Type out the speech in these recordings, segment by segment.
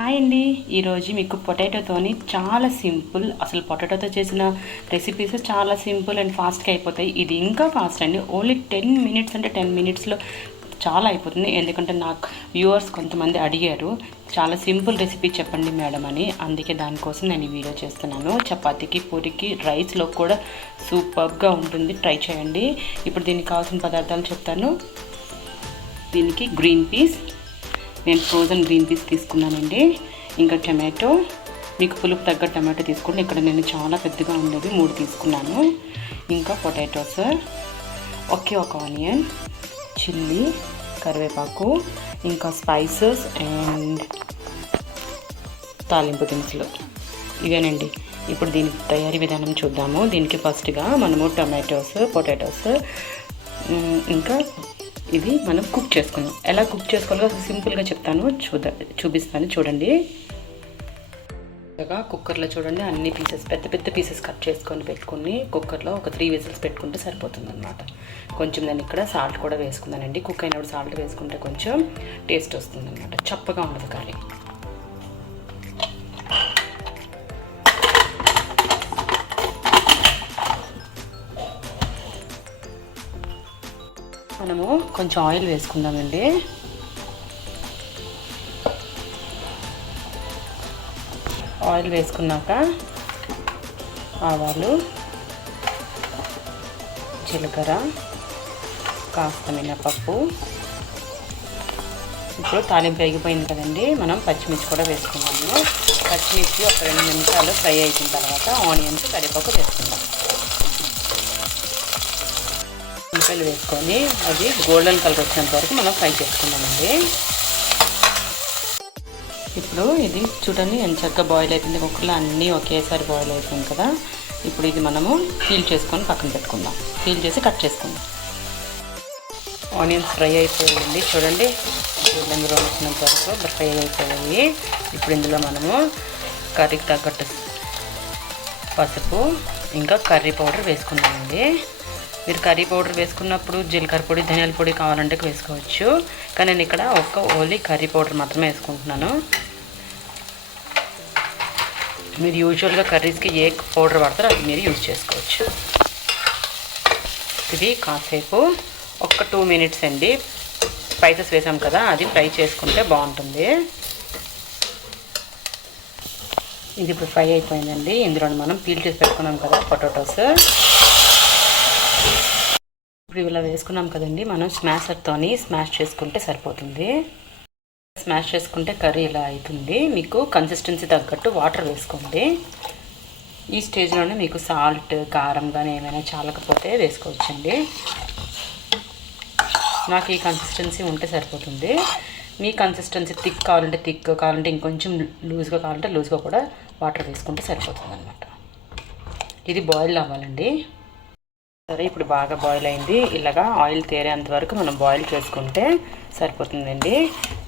Hi అండి, ఈరోజు మీకు పొటాటోతోని చాలా సింపుల్, అసలు పొటాటోతో చేసిన రెసిపీస్ చాలా సింపుల్ అండ్ ఫాస్ట్గా అయిపోతాయి. ఇది ఇంకా ఫాస్ట్ అండి, ఓన్లీ 10 మినిట్స్ అంటే 10 మినిట్స్లో చాలా అయిపోతుంది. ఎందుకంటే నాకు వ్యూవర్స్ కొంతమంది అడిగారు చాలా సింపుల్ రెసిపీ చెప్పండి మేడం అని, అందుకే దానికోసం నేను ఈ వీడియో చేస్తున్నాను. చపాతీకి, పూరికి, రైస్లో కూడా సూపర్గా ఉంటుంది, ట్రై చేయండి. ఇప్పుడు దీనికి కావాల్సిన పదార్థాలు చెప్తాను. దీనికి గ్రీన్ పీస్, నేను ఫ్రోజన్ గ్రీన్ పీస్ తీసుకున్నానండి. ఇంకా టమాటో, మీకు పులుపు తగ్గ టమాటో తీసుకోండి. ఇక్కడ నేను చాలా పెద్దగా ఉండేది 3 తీసుకున్నాను. ఇంకా పొటాటోస్, ఒక ఆనియన్, చిల్లీ, కరివేపాకు, ఇంకా స్పైసెస్ అండ్ తాలింపు దినుసులు, ఇవేనండి. ఇప్పుడు దీని తయారీ విధానం చూద్దాము. దీనికి ఫస్ట్గా మనము టమాటోస్, పొటాటోస్, ఇంకా ఇది మనం కుక్ చేసుకుందాం. ఎలా కుక్ చేసుకోవాలో సింపుల్గా చెప్తాను, చూపిస్తాను చూడండి. కుక్కర్లో చూడండి అన్ని పీసెస్, పెద్ద పీసెస్ కట్ చేసుకొని పెట్టుకుని కుక్కర్లో ఒక 3 విజిల్స్ పెట్టుకుంటే సరిపోతుంది అనమాట. కొంచెం నేను ఇక్కడ సాల్ట్ కూడా వేసుకున్నానండి. కుక్ అయినప్పుడు సాల్ట్ వేసుకుంటే కొంచెం టేస్ట్ వస్తుంది అనమాట, చప్పగా ఉండదు కర్రీ. మనము కొంచెం ఆయిల్ వేసుకుందామండి. ఆయిల్ వేసుకున్నాక ఆవాలు, జీలకర్ర, కాస్త మినపప్పు. ఇప్పుడు తాలింపు వేగిపోయింది కదండి, మనం పచ్చిమిర్చి కూడా వేసుకున్నాము. పచ్చిమిర్చి ఒక 2 నిమిషాలు ఫ్రై అయిన తర్వాత ఆనియన్స్, కరివేపాకు వేసుకుందాం. ఉల్లిపాయలు వేసుకొని అది గోల్డెన్ కలర్ వచ్చేంత వరకు మనం ఫ్రై చేసుకుందామండి. ఇప్పుడు ఇది చూడండి ఎంత చక్కగా బాయిల్ అయిపోయింది. కుక్కర్లో అన్నీ ఒకేసారి బాయిల్ అయిపోయింది కదా. ఇప్పుడు ఇది మనము పీల్ చేసుకొని పక్కన పెట్టుకుందాం. పీల్ చేసి కట్ చేసుకుందాం. ఆనియన్స్ ఫ్రై అయిపోయింది చూడండి, గోల్డెన్ బ్రౌన్ వచ్చినంత వరకు ఫ్రై అయిపోయాయి. ఇప్పుడు ఇందులో మనము కర్రీకి తగ్గట్టు పసుపు, ఇంకా కర్రీ పౌడర్ వేసుకుందామండి. మీరు కర్రీ పౌడర్ వేసుకున్నప్పుడు జీలకర్ర పొడి, ధనియాల పొడి కావాలంటే వేసుకోవచ్చు, కానీ నేను ఇక్కడ ఓన్లీ కర్రీ పౌడర్ మాత్రమే వేసుకుంటున్నాను. మీరు యూజువల్గా కర్రీస్కి ఏ పౌడర్ వాడతారో అది మీరు యూజ్ చేసుకోవచ్చు. ఇది కాసేపు ఒక 2 మినిట్స్ అండి, స్పైసెస్ వేసాం కదా అది ఫ్రై చేసుకుంటే బాగుంటుంది. ఇది ఇప్పుడు ఫ్రై అయిపోయిందండి. ఇందులో మనం పీల్ చేసి పెట్టుకున్నాం కదా పొటాటోస్, ఇప్పుడు ఇలా వేసుకున్నాం కదండి. మనం స్మాషర్తోని స్మాష్ చేసుకుంటే సరిపోతుంది. స్మాష్ చేసుకుంటే కర్రీ ఇలా అవుతుంది. మీకు కన్సిస్టెన్సీ తగ్గట్టు వాటర్ వేసుకోండి. ఈ స్టేజ్లోనే మీకు సాల్ట్, కారం కానీ ఏమైనా చాలకపోతే వేసుకోవచ్చండి. నాకు ఈ కన్సిస్టెన్సీ ఉంటే సరిపోతుంది. మీ కన్సిస్టెన్సీ థిక్ కావాలంటే థిక్, కావాలంటే ఇంకొంచెం లూజ్గా కావాలంటే లూజ్గా కూడా వాటర్ వేసుకుంటే సరిపోతుంది అనమాట. ఇది బాయిల్ అవ్వాలండి. సరే, ఇప్పుడు బాగా బాయిల్ అయింది. ఇలాగా ఆయిల్ తేరేంత వరకు మనం బాయిల్ చేసుకుంటే సరిపోతుందండి.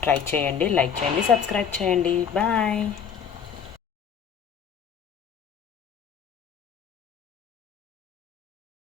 ట్రై చేయండి, లైక్ చేయండి, సబ్స్క్రైబ్ చేయండి. బాయ్.